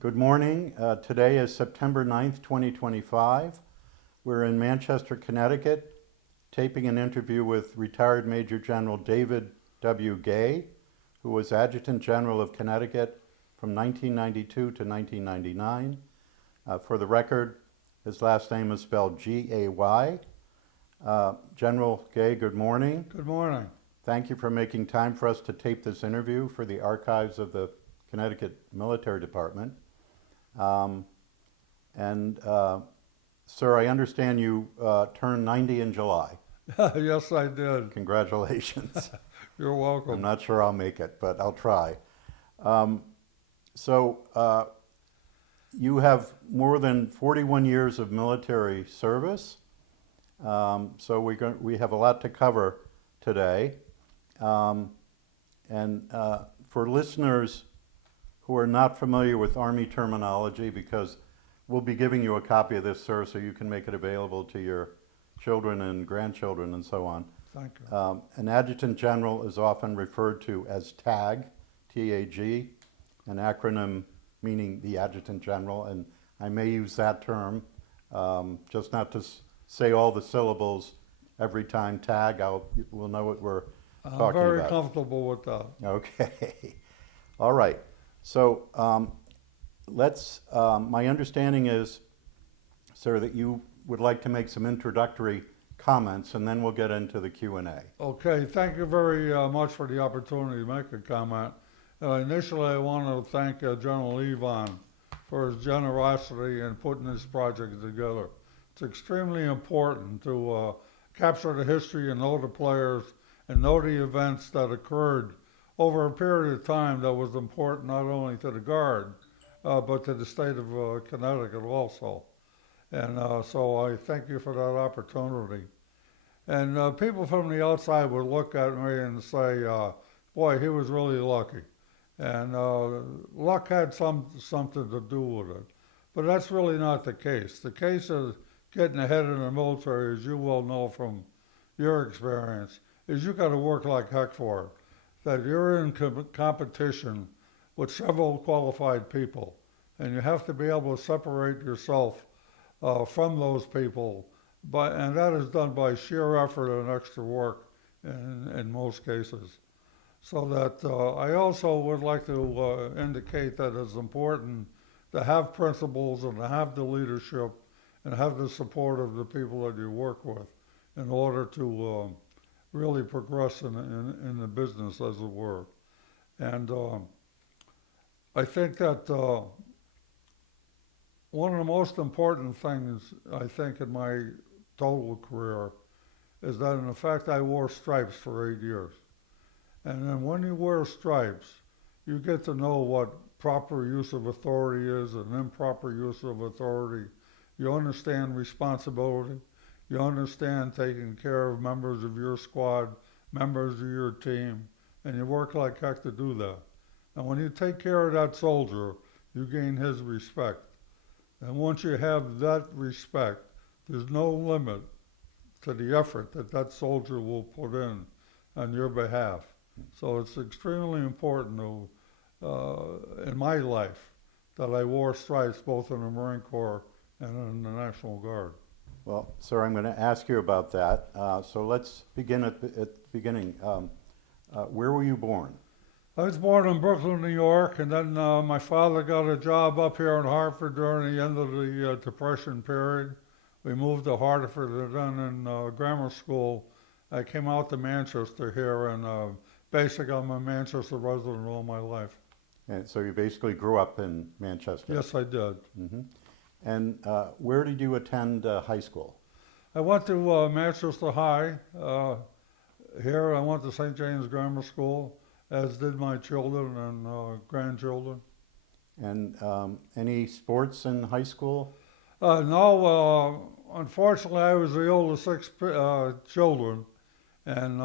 Good morning. Today is September 9th, 2025. We're in Manchester, Connecticut, taping an interview with retired Major General David W. Gay, who was Adjutant General of Connecticut from 1992 to 1999. For the record, his last name is spelled G-A-Y. General Gay, good morning. Good morning. Thank you for making time for us to tape this interview for the archives of the Connecticut Military Department. Sir, I understand you turned 90 in July. Yes, I did. Congratulations. You're welcome. I'm not sure I'll make it, but I'll try. You have more than 41 years of military service, so we have a lot to cover today. For listeners who are not familiar with Army terminology, because we'll be giving you a copy of this, sir, so you can make it available to your children and grandchildren and so on. Thank you. An adjutant general is often referred to as TAG, T-A-G, an acronym meaning the adjutant general, and I may use that term, just not to say all the syllables every time. TAG, we'll know what we're talking about. I'm very comfortable with that. Okay. All right. So my understanding is, sir, that you would like to make some introductory comments, and then we'll get into the Q&A. Okay, thank you very much for the opportunity to make a comment. Initially, I want to thank General Levon for his generosity in putting this project together. It's extremely important to capture the history and know the players and know the events that occurred over a period of time that was important not only to the Guard, but to the state of Connecticut also. And so I thank you for that opportunity. And people from the outside would look at me and say, boy, he was really lucky. And luck had something to do with it. But that's really not the case. The case of getting ahead in the military, as you well know from your experience, is you got to work like heck for it. That you're in competition with several qualified people, and you have to be able to separate yourself from those people, and that is done by sheer effort and extra work in most cases. So that I also would like to indicate that it's important to have principles and to have the leadership and have the support of the people that you work with in order to really progress in the business, as it were. And I think that one of the most important things, I think, in my total career is that, in effect, I wore stripes for 8 years. And then when you wear stripes, you get to know what proper use of authority is and improper use of authority. You understand responsibility. You understand taking care of members of your squad, members of your team, and you work like heck to do that. And when you take care of that soldier, you gain his respect. And once you have that respect, there's no limit to the effort that that soldier will put in on your behalf. So it's extremely important in my life that I wore stripes both in the Marine Corps and in the National Guard. Well, sir, I'm going to ask you about that. So let's begin at the beginning. Where were you born? I was born in Brooklyn, New York, and then my father got a job up here in Hartford during the end of the Depression period. We moved to Hartford, and then in grammar school, I came out to Manchester here, and basically I'm a Manchester resident all my life. And so you basically grew up in Manchester? Yes, I did. Mm-hmm. And where did you attend high school? I went to Manchester High. Here I went to St. James Grammar School, as did my children and grandchildren. And any sports in high school? No, unfortunately I was the oldest of 6 children, and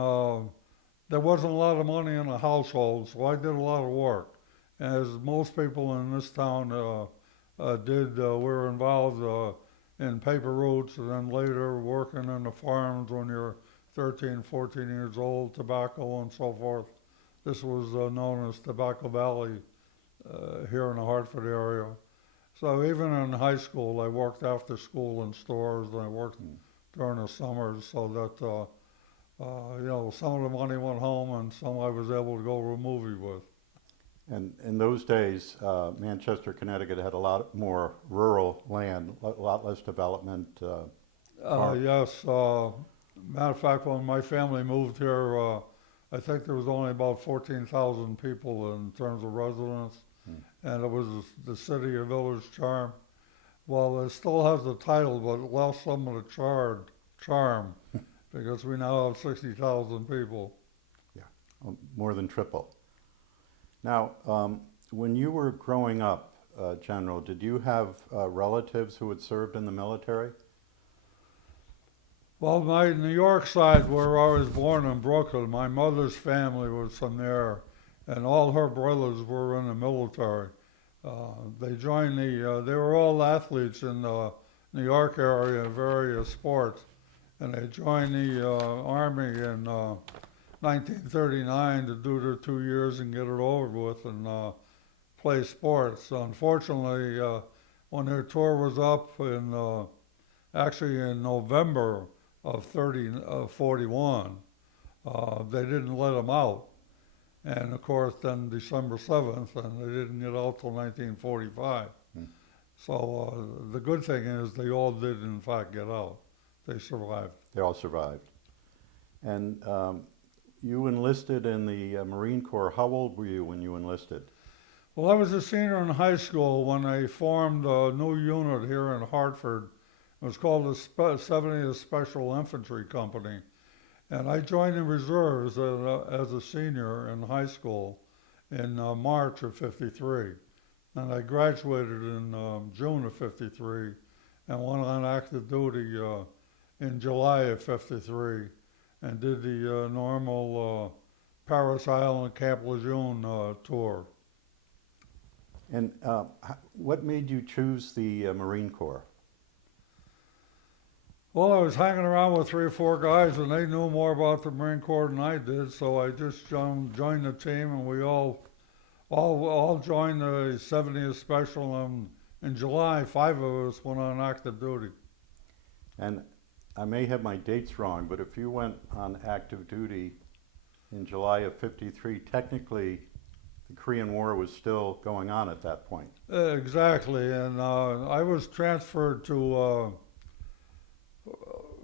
there wasn't a lot of money in the household, so I did a lot of work. As most people in this town did, we were involved in paper routes, and then later working in the farms when you're 13, 14 years old, tobacco and so forth. This was known as Tobacco Valley here in the Hartford area. So even in high school, I worked after school in stores, and I worked during the summers, so that some of the money went home, and some I was able to go to a movie with. And in those days, Manchester, Connecticut had a lot more rural land, a lot less development. Yes. Matter of fact, when my family moved here, I think there was only about 14,000 people in terms of residents, and it was the city or village charm. Well, it still has the title, but it lost some of the charm because we now have 60,000 people. Yeah, more than triple. Now, when you were growing up, General, did you have relatives who had served in the military? Well, my New York side, where I was born in Brooklyn, my mother's family was from there, and all her brothers were in the military. They joined they were all athletes in the New York area in various sports, and they joined the Army in 1939 to do their 2 years and get it over with and play sports. Unfortunately, when their tour was up actually in November of 41, they didn't let them out. And of course, then December 7th, and they didn't get out till 1945. So the good thing is they all did, in fact, get out. They survived. They all survived. And you enlisted in the Marine Corps. How old were you when you enlisted? Well, I was a senior in high school when they formed a new unit here in Hartford. It was called the 70th Special Infantry Company. And I joined the reserves as a senior in high school in March of '53. And I graduated in June of '53 and went on active duty in July of '53 and did the normal Paris Island, Camp Lejeune tour. And what made you choose the Marine Corps? Well, I was hanging around with 3 or 4 guys, and they knew more about the Marine Corps than I did, so I just joined the team, and we all joined the 70th Special, and in July, 5 of us went on active duty. And I may have my dates wrong, but if you went on active duty in July of '53, technically the Korean War was still going on at that point. Exactly, and I was transferred to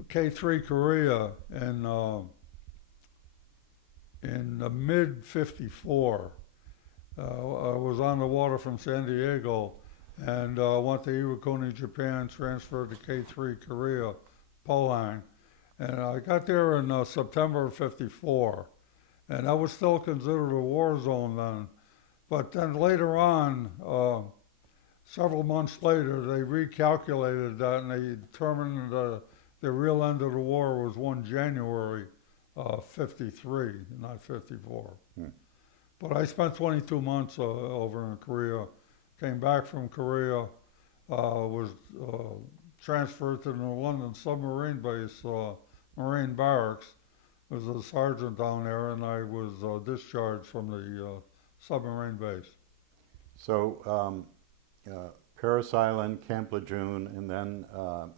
K3 Korea in the mid '54. I was on the water from San Diego and went to Iwakuni, Japan, transferred to K3 Korea, Pohang, and I got there in September of '54, and that was still considered a war zone then. But then later on, several months later, they recalculated that and they determined the real end of the war was 1 January '53, not '54. But I spent 22 months over in Korea, came back from Korea, was transferred to the London submarine base, Marine Barracks, was a sergeant down there, and I was discharged from the submarine base. So Paris Island, Camp Lejeune, and then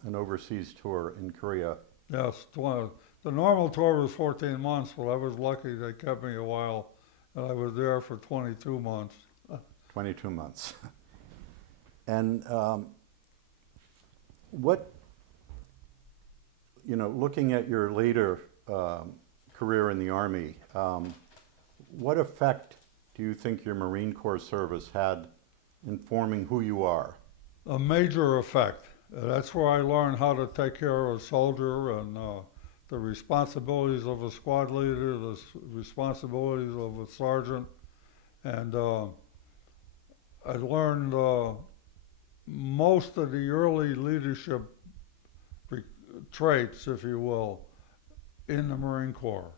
an overseas tour in Korea. Yes, the normal tour was 14 months, but I was lucky they kept me a while, and I was there for 22 months. 22 months. And looking at your later career in the Army, what effect do you think your Marine Corps service had in forming who you are? A major effect. That's where I learned how to take care of a soldier and the responsibilities of a squad leader, the responsibilities of a sergeant, and I learned most of the early leadership traits, if you will, in the Marine Corps.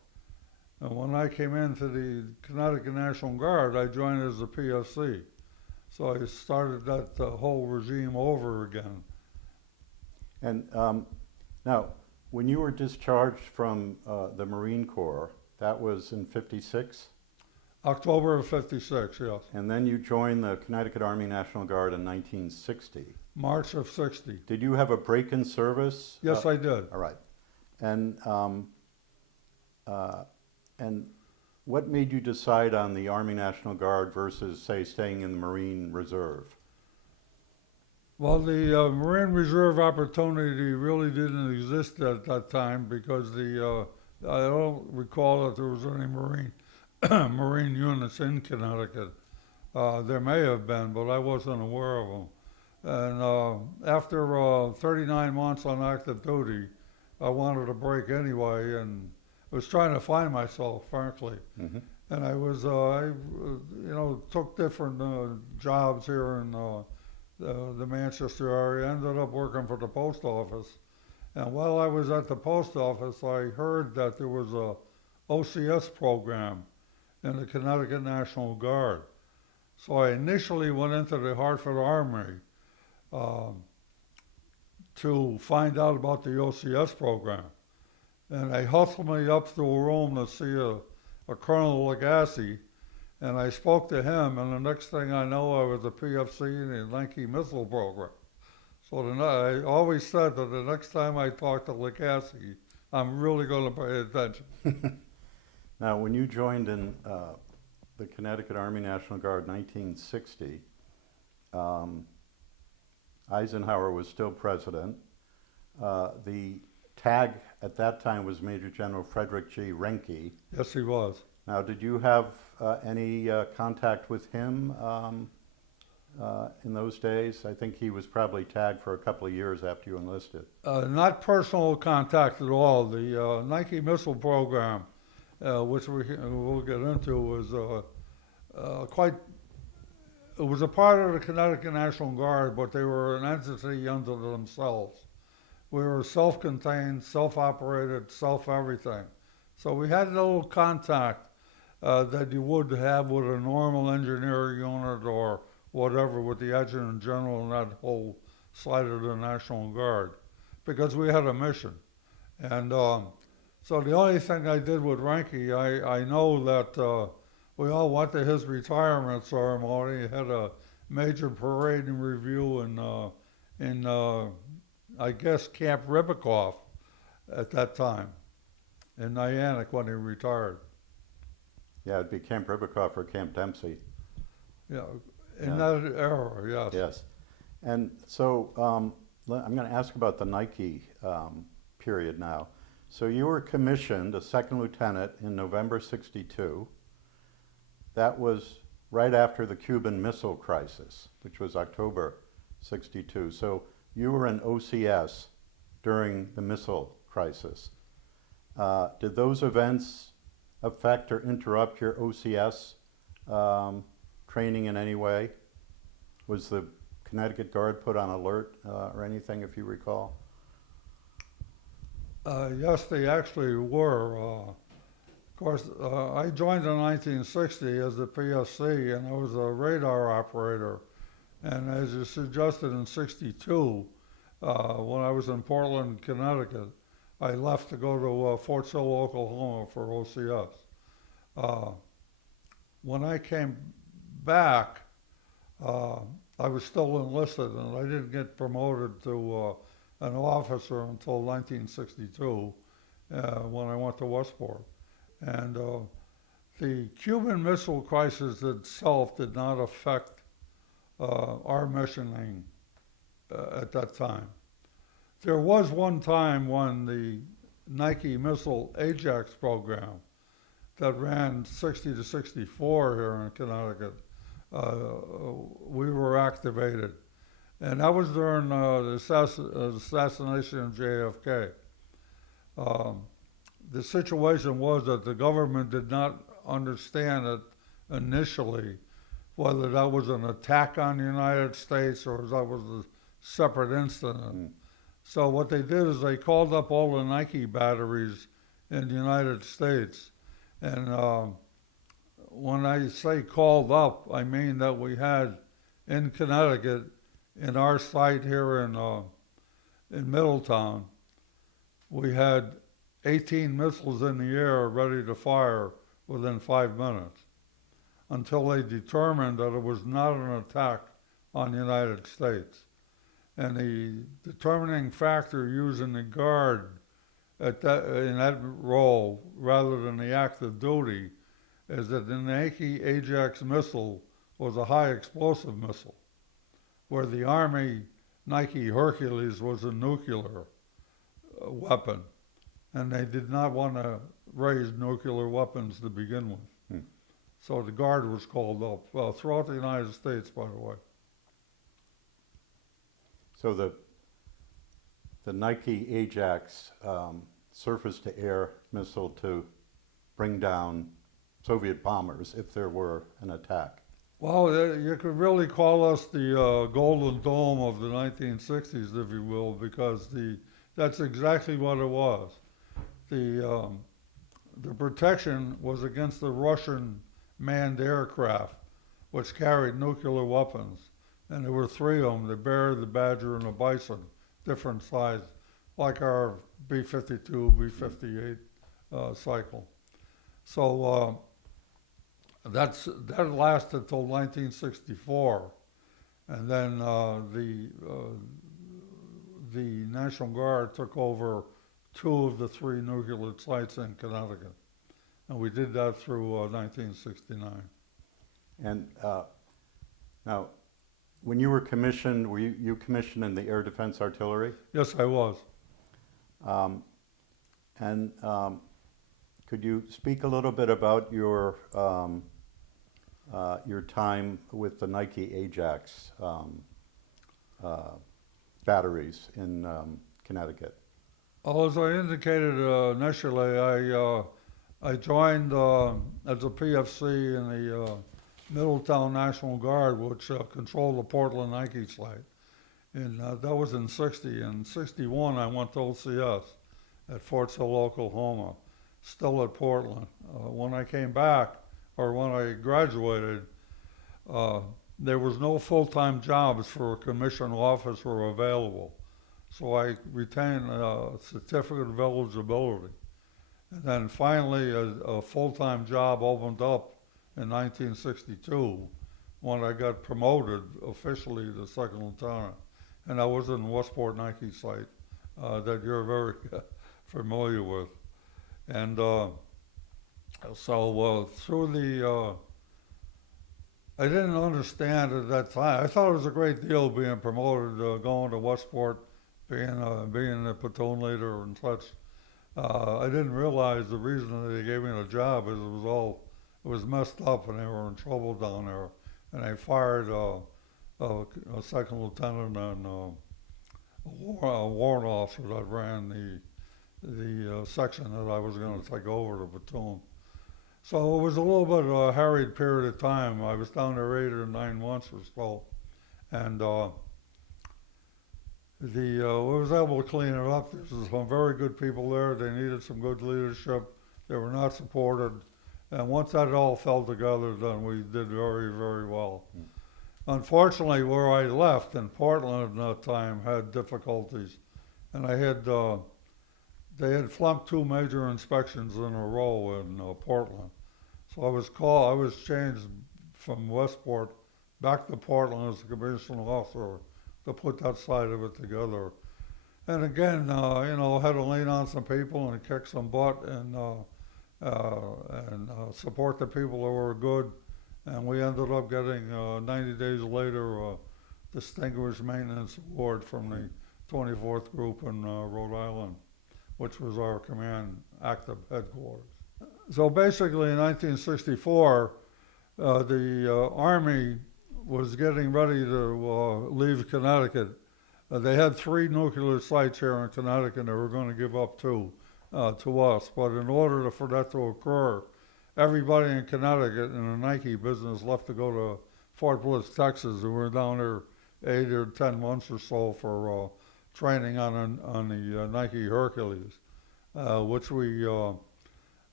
And when I came into the Connecticut National Guard, I joined as a PFC. So I started that whole regime over again. And now, when you were discharged from the Marine Corps, that was in '56? October of 56, yes. And then you joined the Connecticut Army National Guard in 1960. March of 60. Did you have a break in service? Yes, I did. All right. And what made you decide on the Army National Guard versus, say, staying in the Marine Reserve? Well, the Marine Reserve opportunity really didn't exist at that time because I don't recall that there was any Marine units in Connecticut. There may have been, but I wasn't aware of them. And after 39 months on active duty, I wanted a break anyway, and was trying to find myself, frankly. Mm-hmm. And I was, took different jobs here in the Manchester area. Ended up working for the post office. And while I was at the post office, I heard that there was a OCS program in the Connecticut National Guard. So I initially went into the Hartford Armory to find out about the OCS program. And they hustled me up to a room to see a Colonel Legacy, and I spoke to him, and the next thing I know, I was a PFC in the Nike missile program. So I always said that the next time I talk to Legacy, I'm really going to pay attention. Now, when you joined in the Connecticut Army National Guard 1960, Eisenhower was still president. The tag at that time was Major General Frederick G. Renke. Yes, he was. Now, did you have any contact with him in those days? I think he was probably tagged for a couple of years after you enlisted. Not personal contact at all. The Nike missile program, which we'll get into, was it was a part of the Connecticut National Guard, but they were an entity unto themselves. We were self-contained, self-operated, self-everything. So we had no contact that you would have with a normal engineer unit or whatever with the Adjutant General and that whole side of the National Guard, because we had a mission. And so the only thing I did with Renke, I know that we all went to his retirement ceremony. He had a major parade and review in I guess, Camp Ribicoff at that time in Niantic when he retired. Yeah, it'd be Camp Ribicoff or Camp Dempsey. Yeah, in that era, yes. Yes. And so I'm going to ask about the Nike period now. So you were commissioned a second lieutenant in November 62. That was right after the Cuban Missile Crisis, which was October 62. So you were in OCS during the missile crisis. Did those events affect or interrupt your OCS training in any way? Was the Connecticut Guard put on alert or anything, if you recall? Yes, they actually were. Of course, I joined in 1960 as the PFC, and I was a radar operator. And as you suggested, in 62, when I was in Portland, Connecticut, I left to go to Fort Sill, Oklahoma for OCS. When I came back, I was still enlisted, and I didn't get promoted to an officer until 1962 when I went to Westport. And the Cuban Missile Crisis itself did not affect our missioning at that time. There was one time when the Nike Missile Ajax program that ran 60 to 64 here in Connecticut, we were activated. And that was during the assassination of JFK. The situation was that the government did not understand it initially, whether that was an attack on the United States or that was a separate incident. So what they did is they called up all the Nike batteries in the United States. And when I say called up, I mean that we had in Connecticut, in our site here in Middletown, we had 18 missiles in the air ready to fire within 5 minutes. until they determined that it was not an attack on the United States. And the determining factor using the Guard in that role, rather than the active duty, is that the Nike Ajax missile was a high explosive missile, where the Army Nike Hercules was a nuclear weapon, and they did not want to raise nuclear weapons to begin with. So the Guard was called up throughout the United States, by the way. So the Nike Ajax surface-to-air missile to bring down Soviet bombers if there were an attack. Well, you could really call us the Golden Dome of the 1960s, if you will, because that's exactly what it was. The protection was against the Russian manned aircraft, which carried nuclear weapons. And there were three of them, the Bear, the Badger, and the Bison, different size, like our B-52, B-58 cycle. So that lasted till 1964. And then the National Guard took over 2 of the 3 nuclear sites in Connecticut. And we did that through 1969. And now, when you were commissioned, were you commissioned in the Air Defense Artillery? Yes, I was. Could you speak a little bit about your time with the Nike Ajax batteries in Connecticut? Well, as I indicated initially, I joined as a PFC in the Middletown National Guard, which controlled the Portland Nike site. And that was in 60. In 61, I went to OCS at Fort Sill, Oklahoma, still at Portland. When I came back, or when I graduated, there was no full-time jobs for a commissioned officer available. So I retained a certificate of eligibility. And then finally, a full-time job opened up in 1962 when I got promoted officially to second lieutenant. And I was in the Westport Nike site that you're very familiar with. And so through the, I didn't understand at that time. I thought it was a great deal being promoted, going to Westport, being the platoon leader and such. I didn't realize the reason that they gave me the job is it was messed up and they were in trouble down there. And they fired a second lieutenant and a warrant officer that ran the section that I was going to take over the platoon. So it was a little bit of a harried period of time. I was down there 8 or 9 months or so. And we was able to clean it up. There's some very good people there. They needed some good leadership. They were not supported. And once that all fell together, then we did very, very well. Unfortunately, where I left in Portland at that time had difficulties. And they had flunked 2 major inspections in a row in Portland. So I was changed from Westport back to Portland as a commissioned officer to put that side of it together. And again, had to lean on some people and kick some butt and support the people that were good. And we ended up getting 90 days later a Distinguished Maintenance Award from the 24th Group in Rhode Island, which was our command active headquarters. So basically in 1964, the Army was getting ready to leave Connecticut. They had 3 nuclear sites here in Connecticut they were going to give up to us. But in order for that to occur, everybody in Connecticut in the Nike business left to go to Fort Bliss, Texas, and we were down there 8 or 10 months or so for training on the Nike Hercules, which we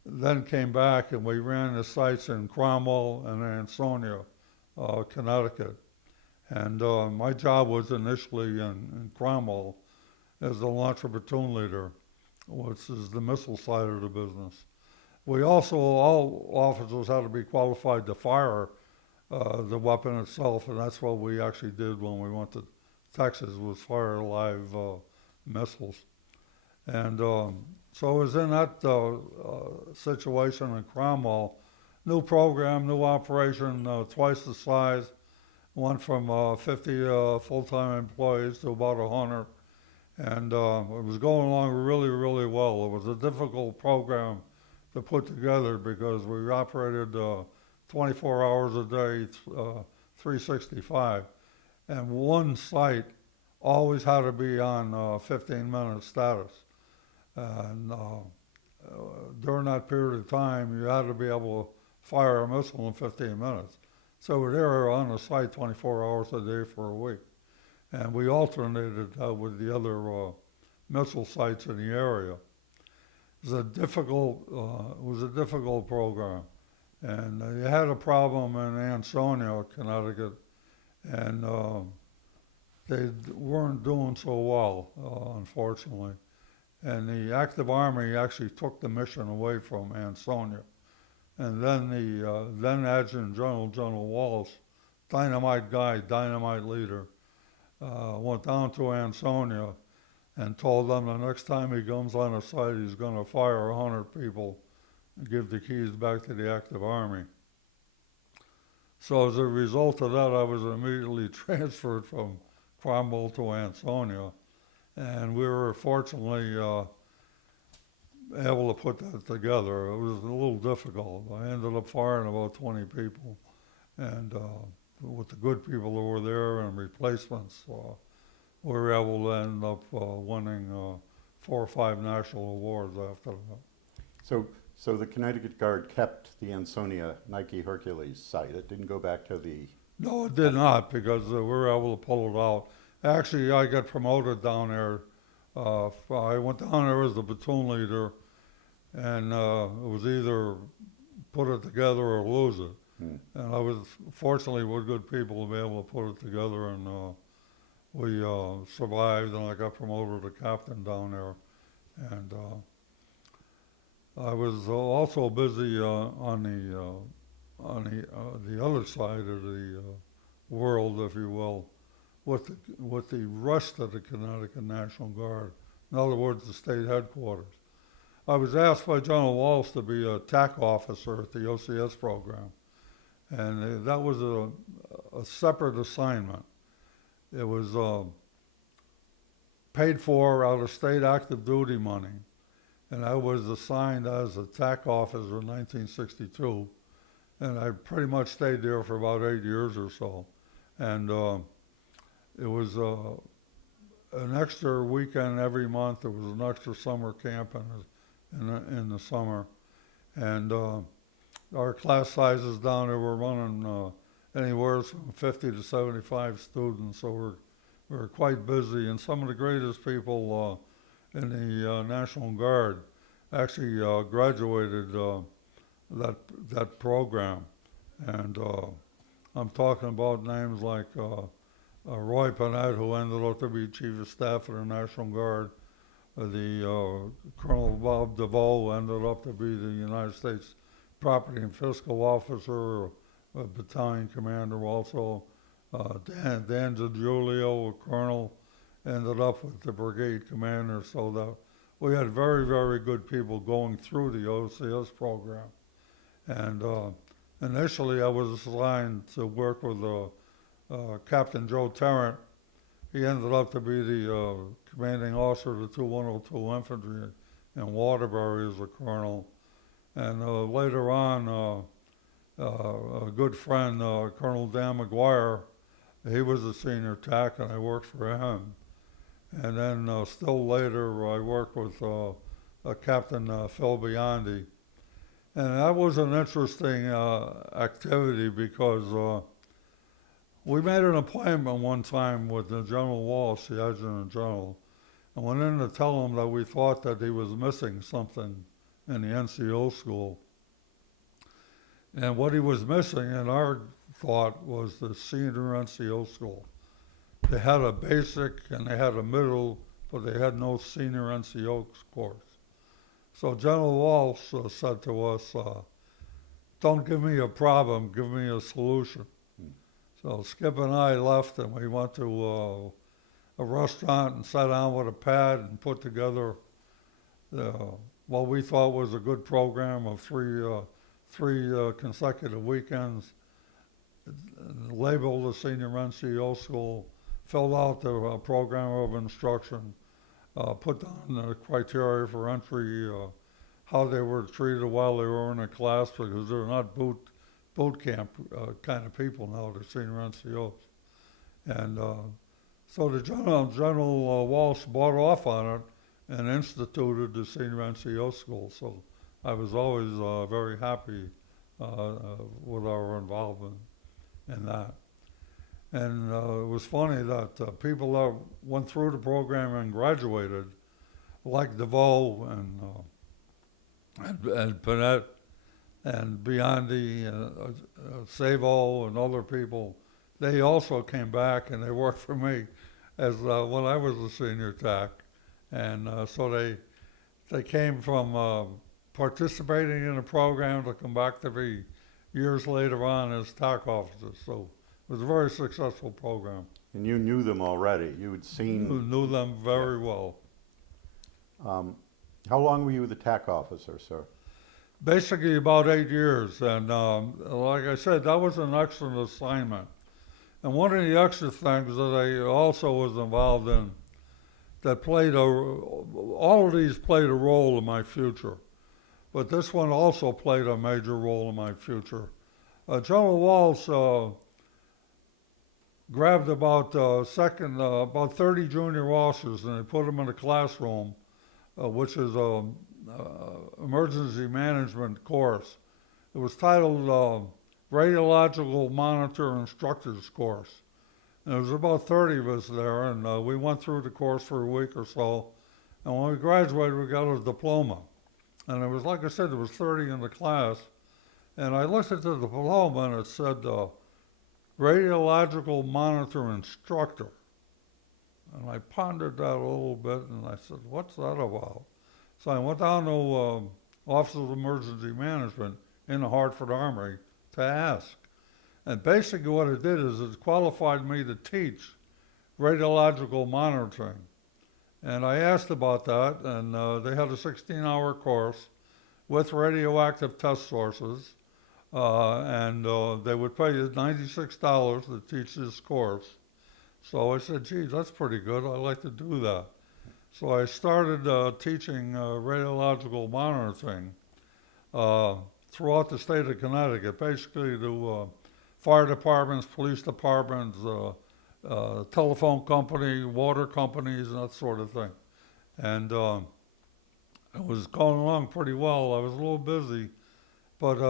then came back and we ran the sites in Cromwell and Ansonia, Connecticut. And my job was initially in Cromwell as the launcher platoon leader, which is the missile side of the business. We also, all officers had to be qualified to fire the weapon itself, and that's what we actually did when we went to Texas, was fire live missiles. And so I was in that situation in Cromwell. New program, new operation, twice the size. Went from 50 full-time employees to about 100. And it was going along really, really well. It was a difficult program to put together because we operated 24 hours a day, 365. And one site always had to be on 15-minute status. And during that period of time, you had to be able to fire a missile in 15 minutes. So we were on the site 24 hours a day for a week. And we alternated with the other missile sites in the area. It was a difficult program. And you had a problem in Ansonia, Connecticut, and they weren't doing so well, unfortunately. And the active army actually took the mission away from Ansonia. And then the then Adjutant General, General Wallace, dynamite guy, dynamite leader, went down to Ansonia and told them the next time he comes on a site, he's going to fire 100 people and give the keys back to the active army. So as a result of that, I was immediately transferred from Cromwell to Ansonia. And we were fortunately able to put that together. It was a little difficult. I ended up firing about 20 people. And with the good people who were there and replacements, we were able to end up winning 4 or 5 national awards after that. So the Connecticut Guard kept the Ansonia Nike Hercules site. It didn't go back to the... No, it did not, because we were able to pull it out. Actually, I got promoted down there. I went down there as the platoon leader, and it was either put it together or lose it. And I was fortunately with good people to be able to put it together, and we survived, and I got promoted to captain down there. And I was also busy on the other side of the world, if you will, with the rest of the Connecticut National Guard. In other words, the state headquarters. I was asked by General Wallace to be a TAC officer at the OCS program, and that was a separate assignment. It was paid for out of state active duty money, and I was assigned as a TAC officer in 1962, and I pretty much stayed there for about 8 years or so. And it was an extra weekend every month. There was an extra summer camp in the summer. And our class sizes down there were running anywhere from 50 to 75 students, so we're quite busy. And some of the greatest people in the National Guard actually graduated that program. And I'm talking about names like Roy Panett, who ended up to be Chief of Staff of the National Guard. Colonel Bob DeVoe ended up to be the United States Property and Fiscal Officer, a battalion commander also. Dan DiGiulio, a colonel, ended up with the brigade commander, so that we had very, very good people going through the OCS program. And initially I was assigned to work with Captain Joe Tarrant. He ended up to be the commanding officer of the 2102 Infantry in Waterbury as a colonel. And later on, a good friend, Colonel Dan McGuire, he was a senior TAC, and I worked for him. And then still later, I worked with Captain Phil Biondi. And that was an interesting activity because we made an appointment one time with the General Wallace, the Adjutant General, and went in to tell him that we thought that he was missing something in the NCO school. And what he was missing, in our thought, was the senior NCO school. They had a basic and they had a middle, but they had no senior NCO course. So General Walsh said to us, don't give me a problem, give me a solution. So Skip and I left and we went to a restaurant and sat down with a pad and put together what we thought was a good program of three consecutive weekends, labeled the senior NCO school, filled out the program of instruction, put down the criteria for entry, how they were treated while they were in a class, because they're not boot camp kind of people now, they're senior NCOs. And so the General Walsh bought off on it and instituted the senior NCO school. So I was always very happy with our involvement in that. And it was funny that people that went through the program and graduated, like DeVoe and Panett and Biondi, Savo and other people, they also came back and they worked for me as when I was a senior TAC. And so they came from participating in the program to come back to be years later on as TAC officers. So it was a very successful program. And you knew them already. You had seen. Knew them very well. How long were you the TAC officer, sir? Basically about 8 years. And like I said, that was an excellent assignment. And one of the extra things that I also was involved in that all of these played a role in my future. But this one also played a major role in my future. General Walsh grabbed about 30 junior officers and they put them in a classroom, which is an emergency management course. It was titled Radiological Monitor Instructors Course. And there was about 30 of us there, and we went through the course for a week or so. And when we graduated, we got a diploma. And it was, like I said, there was 30 in the class. And I looked at the diploma and it said, Radiological Monitor Instructor. And I pondered that a little bit and I said, what's that about? So I went down to Office of Emergency Management in the Hartford Armory to ask. And basically what it did is it qualified me to teach radiological monitoring. And I asked about that, and they had a 16-hour course with radioactive test sources, and they would pay you $96 to teach this course. So I said, geez, that's pretty good. I'd like to do that. So I started teaching radiological monitoring throughout the state of Connecticut, basically to fire departments, police departments, telephone company, water companies, and that sort of thing. And it was going along pretty well. I was a little busy, but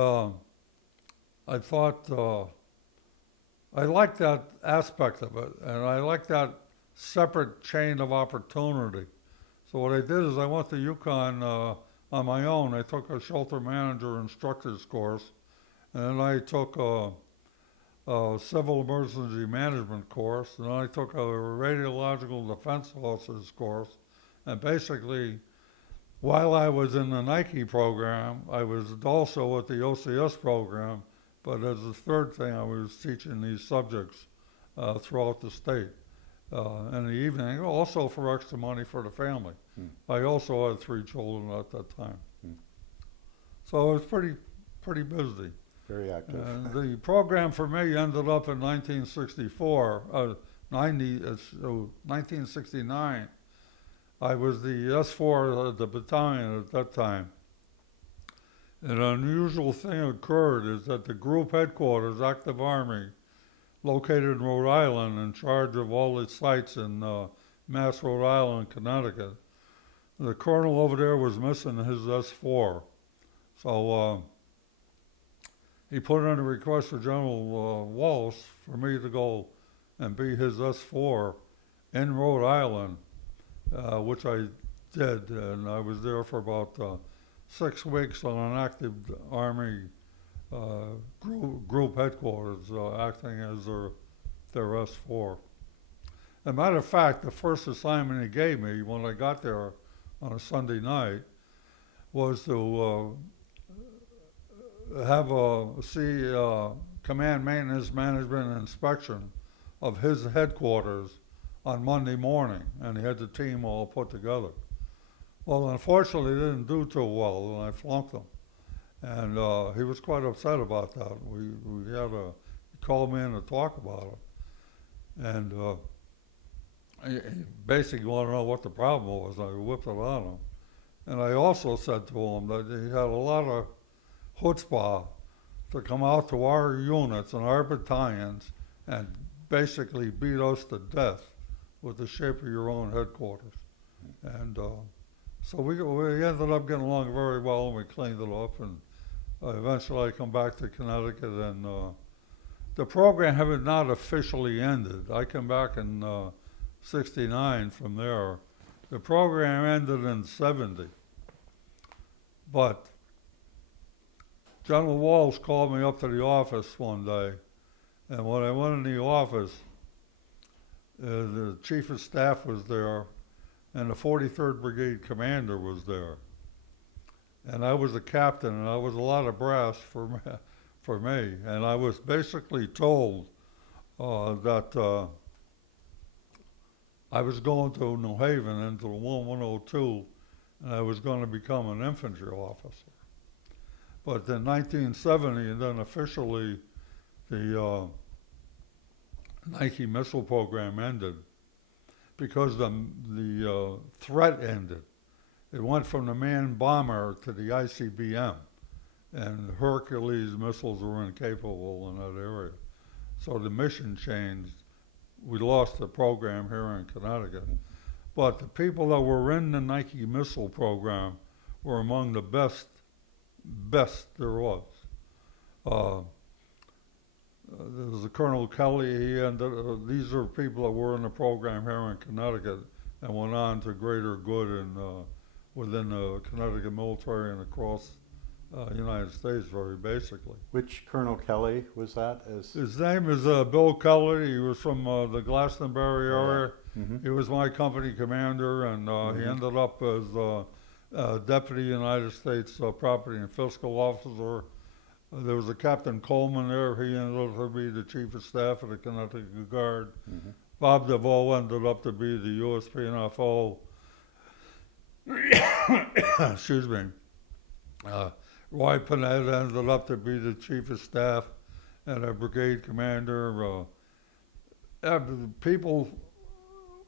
I thought I liked that aspect of it, and I liked that separate chain of opportunity. So what I did is I went to Yukon on my own. I took a shelter manager instructor's course, and then I took a civil emergency management course, and then I took a radiological defense officer's course. And basically, while I was in the Nike program, I was also at the OCS program, but as a third thing, I was teaching these subjects throughout the state in the evening, also for extra money for the family. I also had 3 children at that time. So I was pretty busy. Very active. And the program for me ended up in 1969. I was the S4 of the battalion at that time. An unusual thing occurred is that the group headquarters, Active Army, located in Rhode Island, in charge of all its sites in Mass, Rhode Island, Connecticut. The colonel over there was missing his S4. So he put in a request for General Walsh for me to go and be his S4 in Rhode Island, which I did. And I was there for about 6 weeks on an active Army group headquarters, acting as their S4. As a matter of fact, the first assignment he gave me when I got there on a Sunday night was to see command maintenance management inspection of his headquarters on Monday morning, and he had the team all put together. Well, unfortunately, he didn't do too well, and I flunked him. And he was quite upset about that. He called me in to talk about it. And he basically wanted to know what the problem was. I whipped it on him. And I also said to him that he had a lot of chutzpah to come out to our units and our battalions and basically beat us to death with the shape of your own headquarters. And so we ended up getting along very well, and we cleaned it up. And eventually I come back to Connecticut, and the program had not officially ended. I came back in 69 from there. The program ended in 70. But General Walsh called me up to the office one day, and when I went in the office, the chief of staff was there, and the 43rd Brigade commander was there. And I was the captain, and I was a lot of brass for me. And I was basically told that I was going to New Haven into the 1102, and I was going to become an infantry officer. But in 1970, and then officially, the Nike missile program ended because the threat ended. It went from the manned bomber to the ICBM, and Hercules missiles were incapable in that area. So the mission changed. We lost the program here in Connecticut. But the people that were in the Nike missile program were among the best there was. There was a Colonel Kelly. These are people that were in the program here in Connecticut and went on to greater good within the Connecticut military and across the United States, very basically. Which Colonel Kelly was that? His name is Bill Kelly. He was from the Glastonbury area. Mm-hmm. He was my company commander, and he ended up as Deputy United States Property and Fiscal Officer. There was a Captain Coleman there. He ended up to be the Chief of Staff of the Connecticut Guard. Mm-hmm. Bob DeVoe ended up to be the USPNFO. Excuse me. Roy Panetta ended up to be the Chief of Staff and a brigade commander. People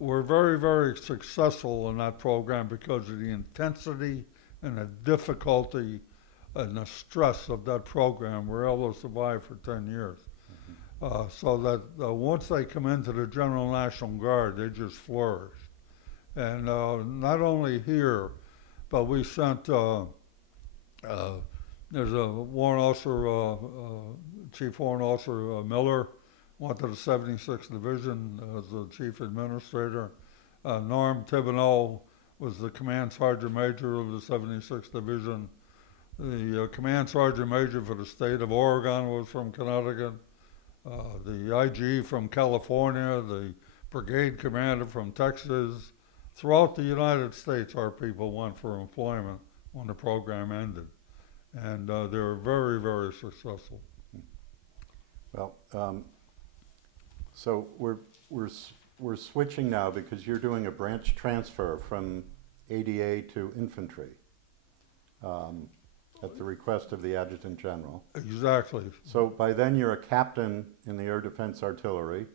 were very, very successful in that program because of the intensity and the difficulty and the stress of that program. We're able to survive for 10 years. Mm-hmm. So that once they come into the General National Guard, they just flourish. And not only here, but we sent, there's a Warrant Officer, Chief Warrant Officer Miller, went to the 76th Division as the Chief Administrator. Norm Thibodeau was the Command Sergeant Major of the 76th Division. The Command Sergeant Major for the state of Oregon was from Connecticut. The IG from California, the Brigade Commander from Texas. Throughout the United States, our people went for employment when the program ended. And they were very, very successful. Well, so we're switching now because you're doing a branch transfer from ADA to infantry at the request of the Adjutant General. Exactly. So by then you're a captain in the Air Defense Artillery.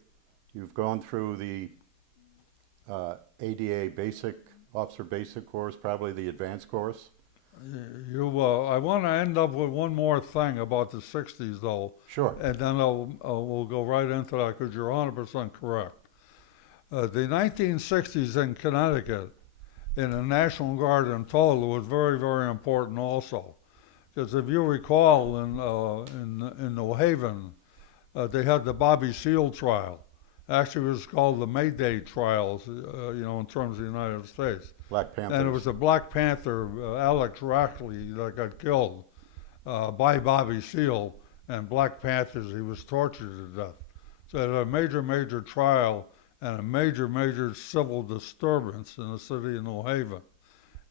You've gone through the ADA officer basic course, probably the advanced course. I want to end up with one more thing about the 60s, though. Sure. And then we'll go right into that because you're 100% correct. The 1960s in Connecticut, in the National Guard in total, was very, very important also. Because if you recall, in New Haven, they had the Bobby Seale trial. Actually, it was called the Mayday trials, in terms of the United States. Black Panthers. And it was a Black Panther, Alex Rackley, that got killed by Bobby Seale, and Black Panthers, he was tortured to death. So it had a major, major trial and a major, major civil disturbance in the city of New Haven.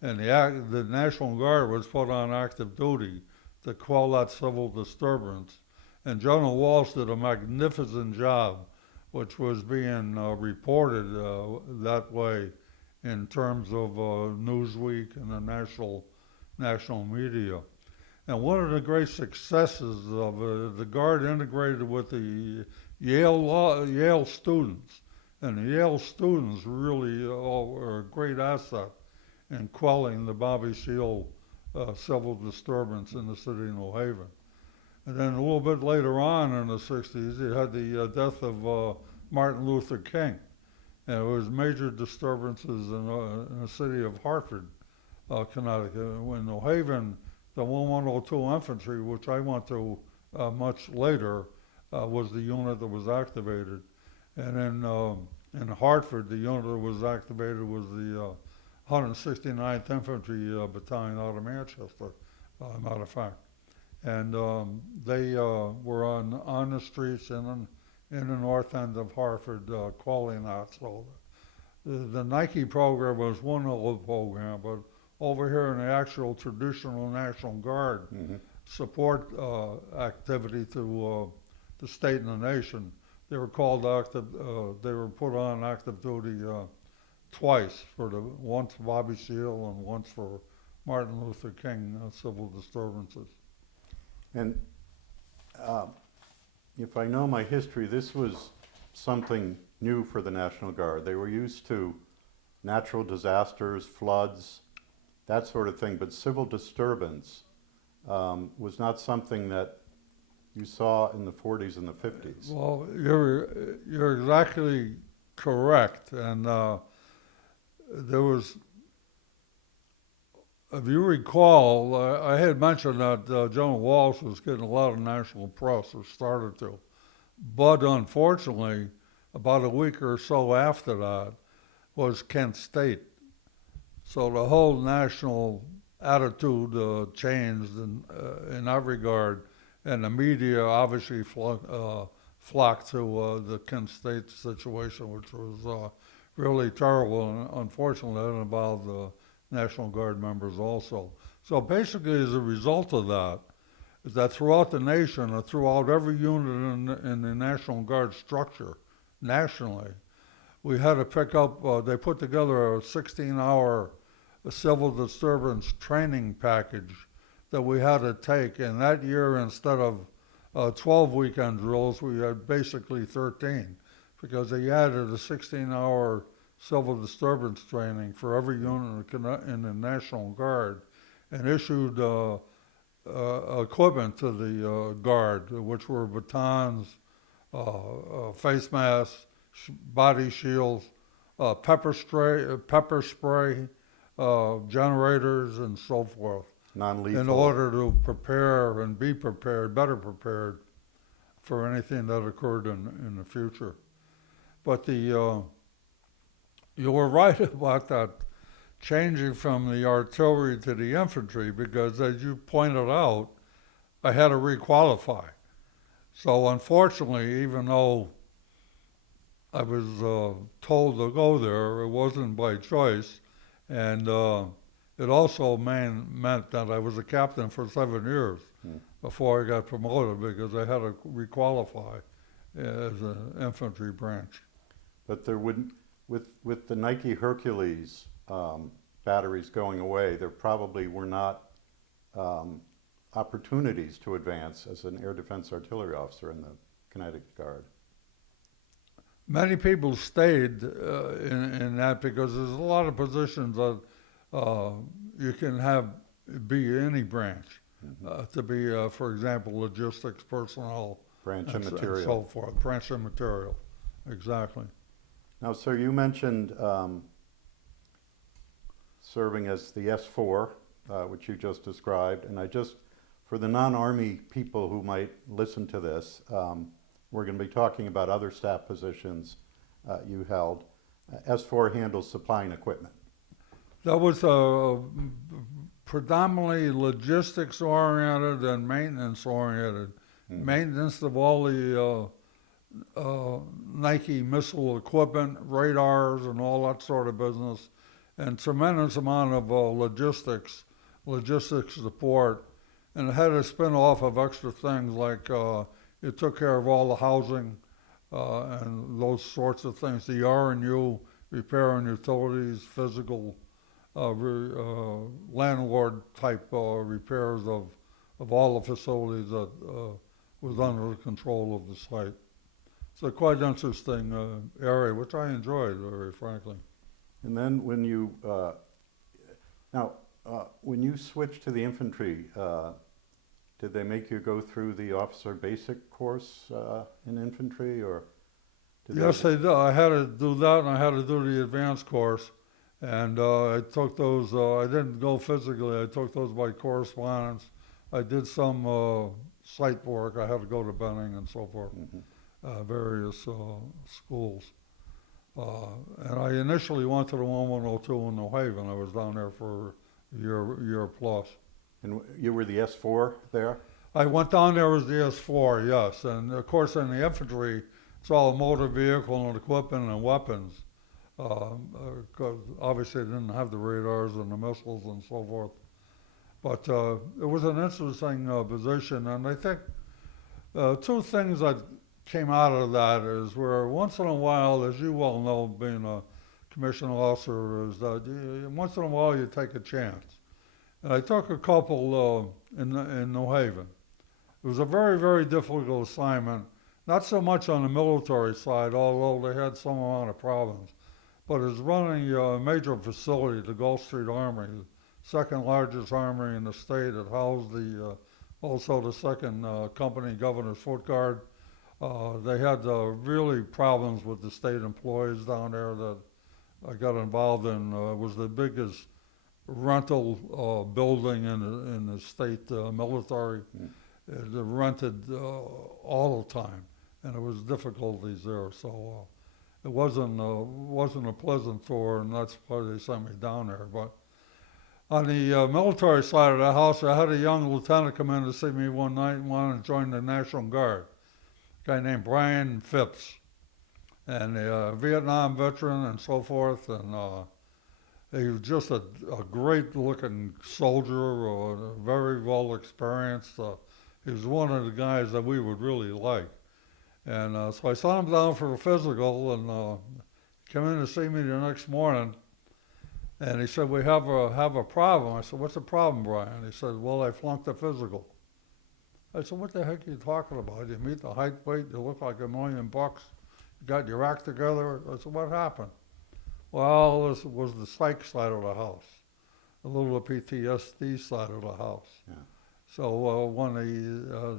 and the National Guard was put on active duty to quell that civil disturbance. And General Walsh did a magnificent job, which was being reported that way in terms of Newsweek and the national media. And one of the great successes of the Guard integrated with the Yale students, and the Yale students really were a great asset in quelling the Bobby Seale civil disturbance in the city of New Haven. And then a little bit later on in the 60s, you had the death of Martin Luther King. And it was major disturbances in the city of Hartford, Connecticut. When New Haven, the 1102 Infantry, which I went to much later, was the unit that was activated. And in Hartford, the unit that was activated was the 169th Infantry Battalion out of Manchester, matter of fact. And they were on the streets in the north end of Hartford quelling that. So the Nike program was one old program, but over here in the actual traditional National Guard support activity to the state and the nation, they were called active. They were put on active duty twice, once for Bobby Seale and once for Martin Luther King civil disturbances. And if I know my history, this was something new for the National Guard. They were used to natural disasters, floods, that sort of thing, but civil disturbance was not something that you saw in the 40s and the 50s. Well, you're exactly correct, and there was, if you recall, I had mentioned that General Walsh was getting a lot of national press, or started to. But unfortunately, about a week or so after that was Kent State. So the whole national attitude changed in that regard, and the media obviously flocked to the Kent State situation, which was really terrible, and unfortunately it involved the National Guard members also. So basically, as a result of that, is that throughout the nation, or throughout every unit in the National Guard structure, nationally, we had to pick up, they put together a 16-hour civil disturbance training package that we had to take. And that year, instead of 12 weekend drills, we had basically 13, because they added a 16-hour civil disturbance training for every unit in the National Guard, and issued equipment to the Guard, which were batons, face masks, body shields, pepper spray, generators, and so forth, Non-lethal. in order to prepare and be prepared, better prepared for anything that occurred in the future. But you were right about that, changing from the artillery to the infantry, because as you pointed out, I had to requalify. So unfortunately, even though I was told to go there, it wasn't by choice, and it also meant that I was a captain for 7 years before I got promoted, because I had to requalify as an infantry branch. But there wouldn't, with the Nike Hercules batteries going away, there probably were not opportunities to advance as an air defense artillery officer in the Connecticut Guard. Many people stayed in that, because there's a lot of positions that you can be any branch, to be, for example, logistics personnel, Branch and material. and so forth, branch and material, exactly. Now, sir, you mentioned serving as the S4, which you just described, and for the non-Army people who might listen to this, we're going to be talking about other staff positions you held. S4 handles supplying equipment. That was predominantly logistics-oriented and maintenance-oriented. Maintenance of all the Nike missile equipment, radars, and all that sort of business, and tremendous amount of logistics support, and it had to spin off of extra things like it took care of all the housing and those sorts of things, the R&U, repair and utilities, physical landlord type repairs of all the facilities that was under the control of the site. It's a quite interesting area, which I enjoyed, very frankly. And then when you when you switched to the infantry, did they make you go through the officer basic course in infantry, or? Yes, they did. I had to do that, and I had to do the advanced course. And I took those. I didn't go physically. I took those by correspondence. I did some site work. I had to go to Benning and so forth, various schools. And I initially went to the 1102 in New Haven. I was down there for a year plus. And you were the S4 there? I went down there as the S4, yes. And of course, in the infantry, it's all motor vehicle and equipment and weapons. Because obviously they didn't have the radars and the missiles and so forth. But it was an interesting position. And I think two things that came out of that is where once in a while, as you well know, being a commissioned officer, is that once in a while you take a chance. And I took a couple in New Haven. It was a very, very difficult assignment, not so much on the military side, although they had some amount of problems, but it's running a major facility, the Gulf Street Armory, the second largest armory in the state. It housed also the second company, Governor's Foot Guard. They had really problems with the state employees down there that I got involved in. It was the biggest rental building in the state military. It rented all the time, and there was difficulties there. So it wasn't a pleasant tour, and that's why they sent me down there. But on the military side of the house, I had a young lieutenant come in to see me one night and wanted to join the National Guard. A guy named Brian Phipps, and a Vietnam veteran and so forth, and he was just a great-looking soldier, very well experienced. He was one of the guys that we would really like. And so I sent him down for a physical, and he came in to see me the next morning, and he said, "We have a problem." I said, "What's the problem, Brian?" He said, "Well, I flunked the physical." I said, "What the heck are you talking about? You meet the height, weight, you look like $1 million. You got your act together." I said, "What happened?" "Well, this was the psych side of the house, a little PTSD side of the house." Yeah. So when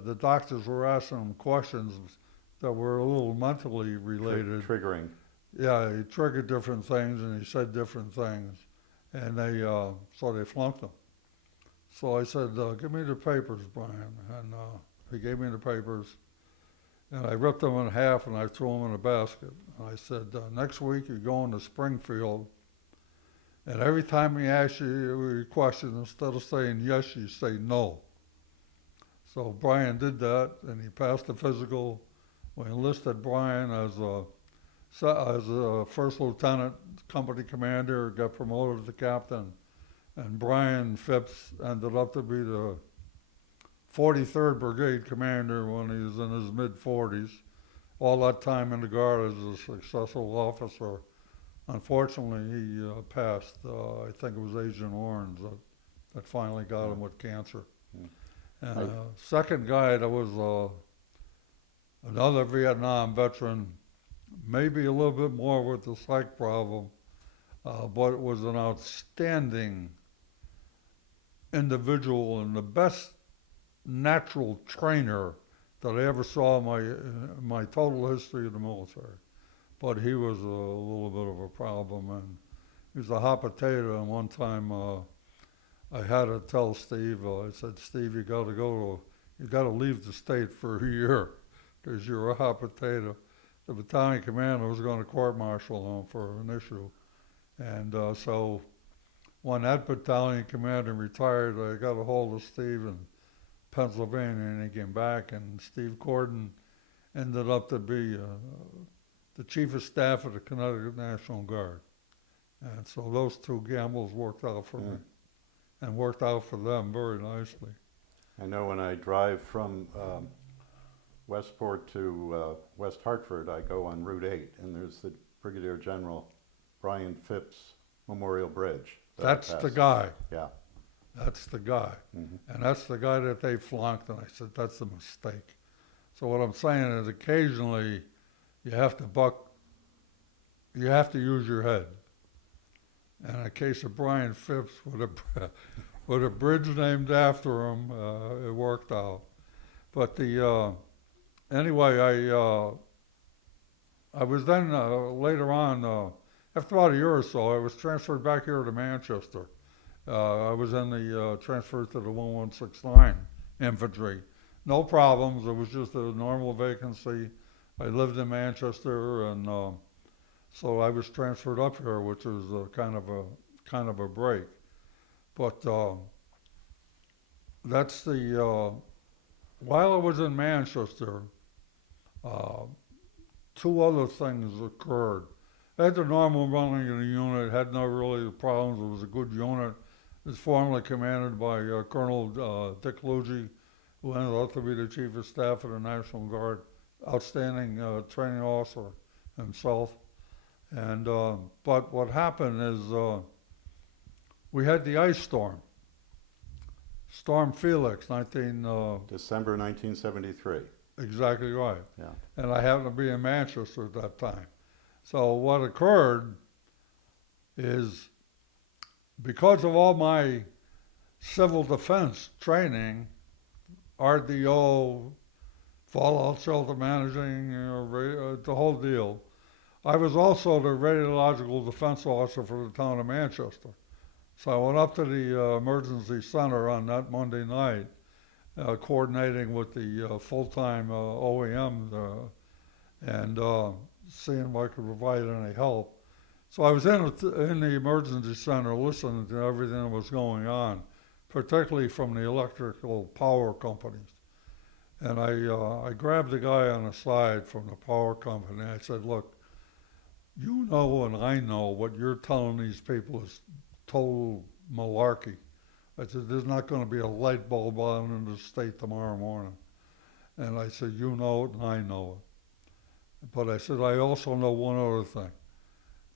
the doctors were asking him questions that were a little mentally related. Triggering. Yeah, he triggered different things and he said different things. And so they flunked him. So I said, "Give me the papers, Brian." And he gave me the papers. And I ripped them in half and I threw them in a basket. And I said, "Next week you're going to Springfield. And every time he asks you a question, instead of saying yes, you say no." So Brian did that, and he passed the physical. We enlisted Brian as a first lieutenant, company commander, got promoted to captain. And Brian Phipps ended up to be the 43rd Brigade commander when he was in his mid-40s. All that time in the Guard as a successful officer. Unfortunately, he passed. I think it was Agent Orange that finally got him with cancer. And second guy that was another Vietnam veteran, maybe a little bit more with the psych problem, but it was an outstanding individual and the best natural trainer that I ever saw in my total history of the military. But he was a little bit of a problem, and he was a hot potato. And one time I had to tell Steve, I said, "Steve, you got to leave the state for a year because you're a hot potato." The battalion commander was going to court-martial him for an issue. And so when that battalion commander retired, I got a hold of Steve in Pennsylvania, and he came back, and Steve Corden ended up to be the chief of staff of the Connecticut National Guard. And so those two gambles worked out for me and worked out for them very nicely. I know when I drive from Westport to West Hartford, I go on Route 8, and there's the Brigadier General Brian Phipps Memorial Bridge. That's the guy. Yeah. That's the guy. And that's the guy that they flunked, and I said, that's a mistake. So what I'm saying is occasionally you have to use your head. And in the case of Brian Phipps, with a bridge named after him, it worked out. But anyway, I was then later on, after about a year or so, I was transferred back here to Manchester. I was in the transfer to the 1169 infantry. No problems. It was just a normal vacancy. I lived in Manchester, and so I was transferred up here, which was kind of a break. But that's the while I was in Manchester, two other things occurred. I had the normal running of the unit, had no really problems. It was a good unit. It was formerly commanded by Colonel Dick Luigi, who ended up to be the Chief of Staff of the National Guard, outstanding training officer himself. And but what happened is we had the ice storm, Storm Felix, December 1973. Exactly right. Yeah. And I happened to be in Manchester at that time. So what occurred is, because of all my civil defense training, RDO, fallout shelter managing, the whole deal, I was also the radiological defense officer for the town of Manchester. So I went up to the emergency center on that Monday night, coordinating with the full-time OEM and seeing if I could provide any help. So I was in the emergency center listening to everything that was going on, particularly from the electrical power companies. And I grabbed the guy on the side from the power company. I said, look, you know and I know what you're telling these people is total malarkey. I said, there's not going to be a light bulb on in the state tomorrow morning. And I said, you know it and I know it. But I said, I also know one other thing,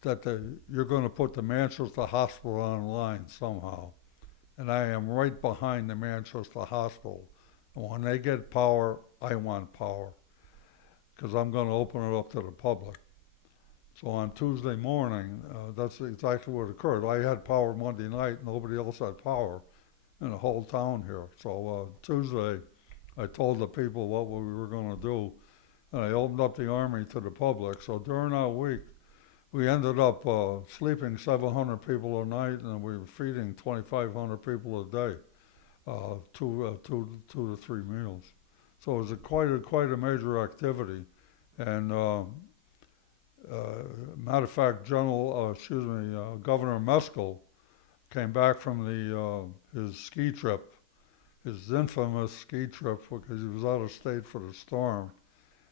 that you're going to put the Manchester Hospital online somehow. And I am right behind the Manchester Hospital. And when they get power, I want power, because I'm going to open it up to the public. So on Tuesday morning, that's exactly what occurred. I had power Monday night. Nobody else had power in the whole town here. So Tuesday, I told the people what we were going to do, and I opened up the Army to the public. So during that week, we ended up sleeping 700 people a night, and we were feeding 2,500 people a day, two to three meals. So it was quite a major activity. And matter of fact, Governor Meskel came back from his ski trip, his infamous ski trip, because he was out of state for the storm.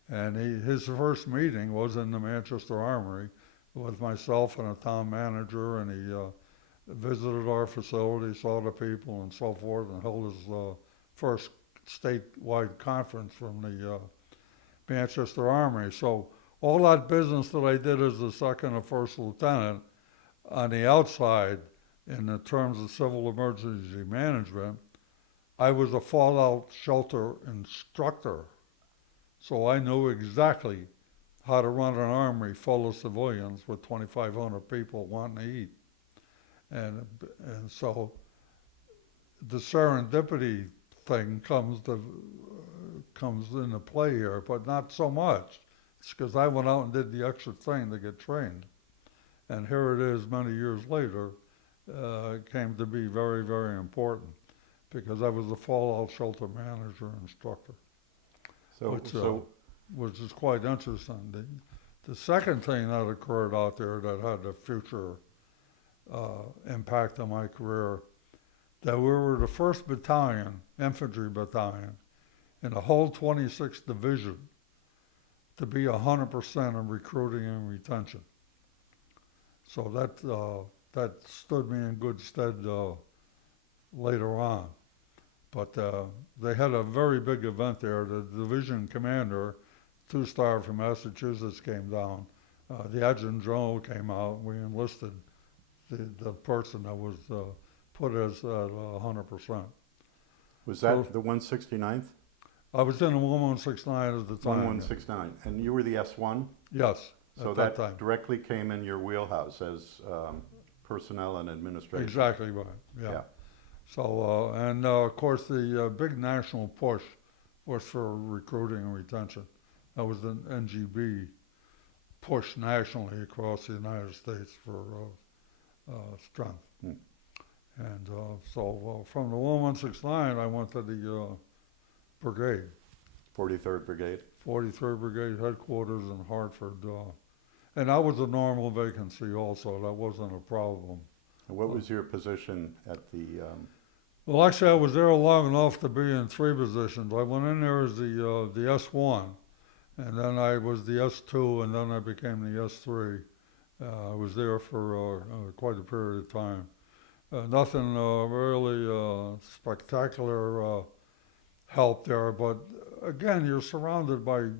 And his first meeting was in the Manchester Armory with myself and a town manager, and he visited our facility, saw the people and so forth, and held his first statewide conference from the Manchester Armory. So all that business that I did as the second or first lieutenant on the outside, in the terms of civil emergency management, I was a fallout shelter instructor. So I knew exactly how to run an armory full of civilians with 2,500 people wanting to eat. And so the serendipity thing comes into play here, but not so much. It's because I went out and did the extra thing to get trained. And here it is many years later, it came to be very, very important, because I was the fallout shelter manager and instructor, which is quite interesting. The second thing that occurred out there that had a future impact on my career, that we were the first battalion, infantry battalion, in the whole 26th Division to be 100% in recruiting and retention. So that stood me in good stead later on. But they had a very big event there. The division commander, 2-star from Massachusetts, came down. The adjutant general came out. We enlisted the person that was put as 100%. Was that the 169th? I was in the 1169 at the time. 1169. And you were the S1? Yes, So at that time. directly came in your wheelhouse as personnel and administration. Exactly right. Yeah. So and of course the big national push was for recruiting and retention. That was the NGB push nationally across the United States for strength. And so from the 1169, I went to the brigade. 43rd Brigade? 43rd Brigade headquarters in Hartford. And that was a normal vacancy also. That wasn't a problem. And what was your position at the... Well, actually, I was there long enough to be in 3 positions. I went in there as the S1, and then I was the S2, and then I became the S3. I was there for quite a period of time. Nothing really spectacular help there, but again, you're surrounded by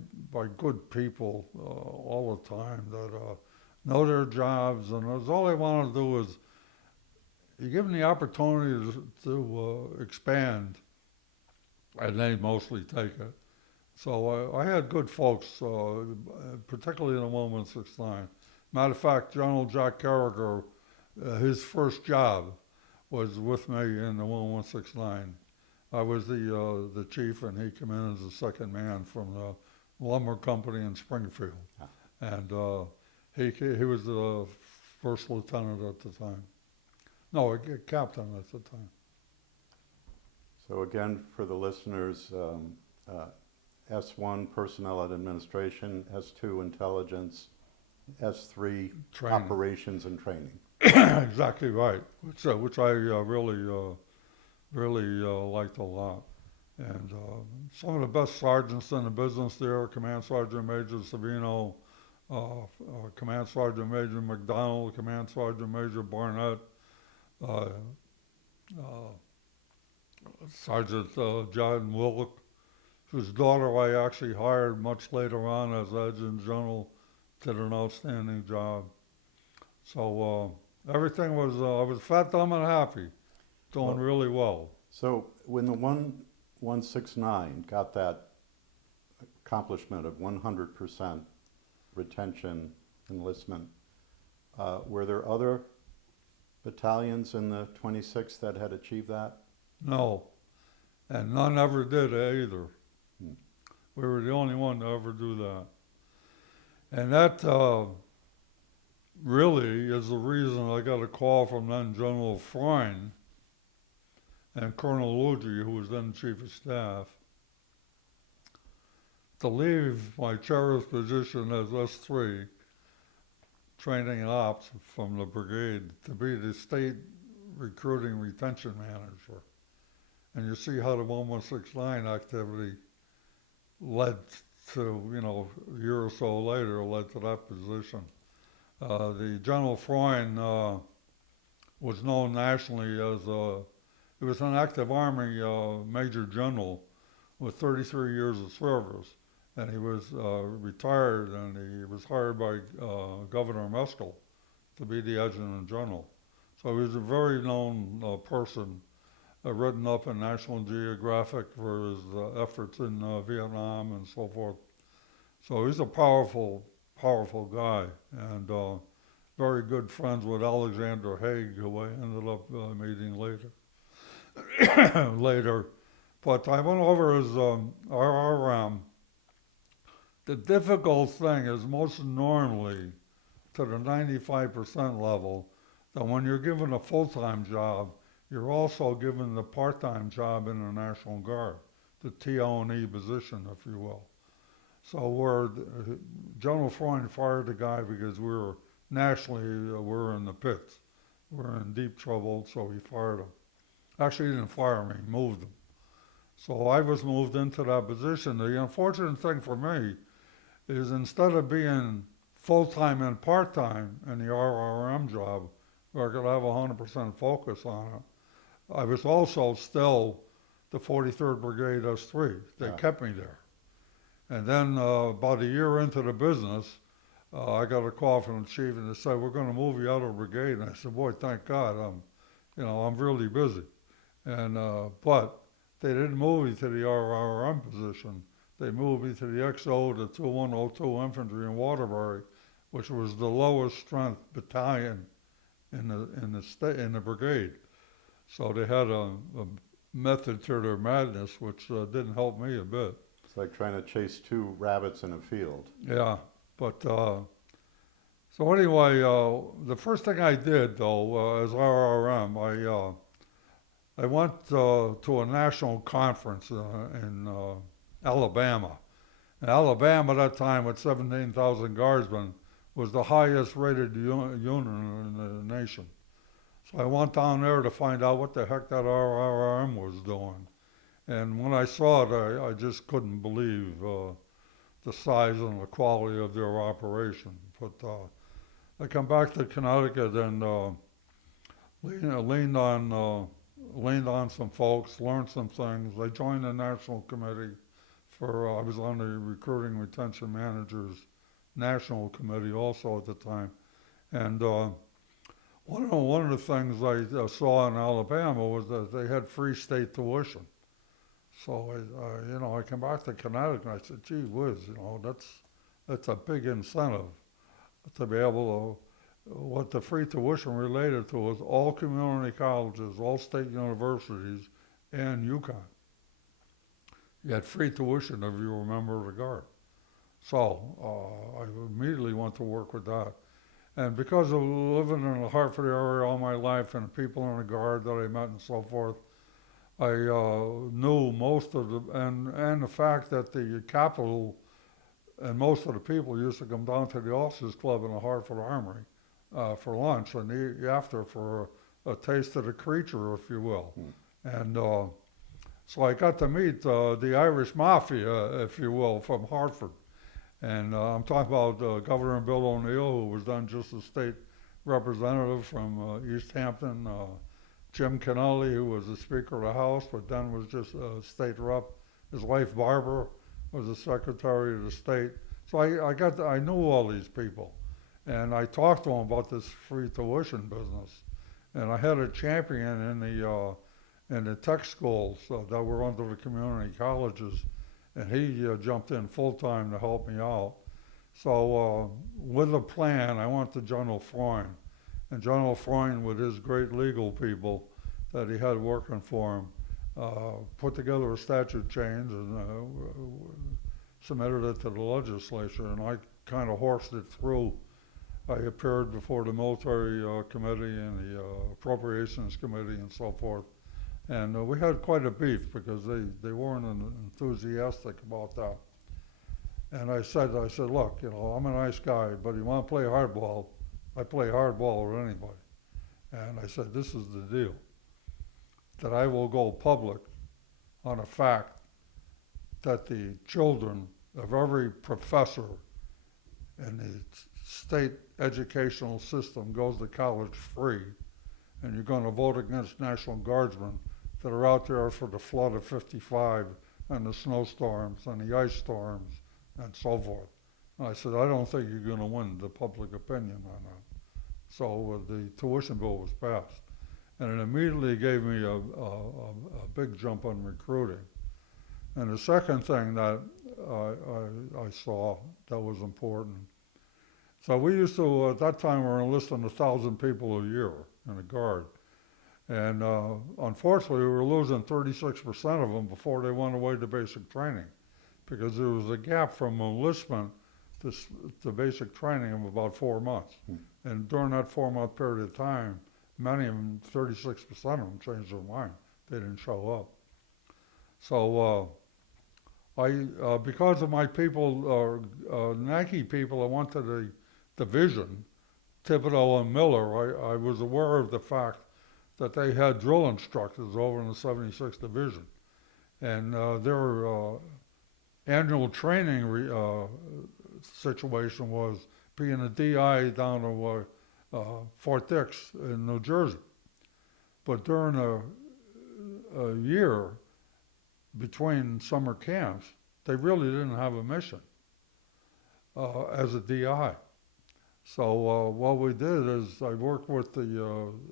good people all the time that know their jobs, and that's all they want to do is you give them the opportunity to expand, and they mostly take it. So I had good folks, particularly in the 1169. Matter of fact, General Jack Carragher, his first job was with me in the 1169. I was the chief, and he came in as the second man from the lumber company in Springfield. And he was the first lieutenant at the time. No, a captain at the time. So again, for the listeners, S1, Personnel and Administration, S2, Intelligence, S3, Training. Operations and Training. Exactly right, which I really liked a lot. And some of the best sergeants in the business there, Command Sergeant Major Savino, Command Sergeant Major McDonald, Command Sergeant Major Barnett, Sergeant John Willock, whose daughter I actually hired much later on as Adjutant General, did an outstanding job. So everything was, I was fat, dumb, and happy, doing really well. So when the 169 got that accomplishment of 100% retention enlistment, were there other battalions in the 26th that had achieved that? No, and none ever did either. We were the only one to ever do that. And that really is the reason I got a call from then General Freund and Colonel Luigi, who was then Chief of Staff, to leave my cherished position as S3, training and ops from the brigade, to be the state recruiting retention manager. And you see how the 1169 activity led to, a year or so later, led to that position. The General Freund was known nationally as he was an active Army Major General with 33 years of service, and he was retired, and he was hired by Governor Meskel to be the Adjutant General. So he was a very known person, written up in National Geographic for his efforts in Vietnam and so forth. So he's a powerful guy, and very good friends with Alexander Haig, who I ended up meeting later. But I went over his RRM. The difficult thing is most normally to the 95% level that when you're given a full-time job, you're also given the part-time job in the National Guard, the TO&E position, if you will. So General Freund fired the guy because nationally, we're in the pits. We're in deep trouble, so he fired him. Actually, he didn't fire me, he moved him. So I was moved into that position. The unfortunate thing for me is instead of being full-time and part-time in the RRM job, where I could have 100% focus on it. I was also still the 43rd Brigade S3. They kept me there. And then about a year into the business, I got a call from the chief and they said, we're going to move you out of the brigade. And I said, boy, thank God, I'm really busy. And but they didn't move me to the RRM position. They moved me to the XO, the 2102 Infantry in Waterbury, which was the lowest strength battalion in the brigade. So they had a method to their madness, which didn't help me a bit. It's like trying to chase two rabbits in a field. Yeah, but so anyway, the first thing I did though as RRM, I went to a national conference in Alabama. And Alabama at that time, with 17,000 guardsmen, was the highest rated unit in the nation. So I went down there to find out what the heck that RRM was doing. And when I saw it, I just couldn't believe the size and the quality of their operation. But I come back to Connecticut and leaned on some folks, learned some things. I joined the national committee I was on the recruiting retention managers national committee also at the time. And one of the things I saw in Alabama was that they had free state tuition. So I came back to Connecticut and I said, gee whiz, that's a big incentive to be able to, what the free tuition related to was all community colleges, all state universities, and UConn. You had free tuition if you were a member of the Guard. So I immediately went to work with that. And because of living in the Hartford area all my life and the people in the Guard that I met and so forth, I knew most of and the fact that the capital and most of the people used to come down to the Officers Club in the Hartford Armory for lunch and after for a taste of the creature, if you will. And so I got to meet the Irish Mafia, if you will, from Hartford. And I'm talking about Governor Bill O'Neill, who was then just a state representative from East Hampton, Jim Kennelly, who was the Speaker of the House, but then was just a state rep. His wife, Barbara, was the Secretary of the State. So I knew all these people. And I talked to them about this free tuition business. And I had a champion in the tech schools that were under the community colleges, and he jumped in full-time to help me out. So with a plan, I went to General Freund, and General Freund, with his great legal people that he had working for him, put together a statute change and submitted it to the legislature, and I kind of horsed it through. I appeared before the military committee and the appropriations committee and so forth. And we had quite a beef because they weren't enthusiastic about that. And I said, look, I'm a nice guy, but you want to play hardball, I play hardball with anybody. And I said, this is the deal, that I will go public on a fact that the children of every professor in the state educational system goes to college free, and you're going to vote against National Guardsmen that are out there for the flood of '55 and the snowstorms and the ice storms and so forth. And I said, I don't think you're going to win the public opinion on that. So the tuition bill was passed. And it immediately gave me a big jump on recruiting. And the second thing that I saw that was important, so we used to, at that time, we were enlisting 1,000 people a year in the Guard. And unfortunately, we were losing 36% of them before they went away to basic training, because there was a gap from enlistment to basic training of about 4 months. And during that 4-month period of time, many of them, 36% of them, changed their mind. They didn't show up. So because of my people, Nike people, I went to the division, Thibodeau and Miller. I was aware of the fact that they had drill instructors over in the 76th Division. And their annual training situation was being a DI down to Fort Dix in New Jersey. But during a year between summer camps, they really didn't have a mission as a DI. So what we did is I worked with the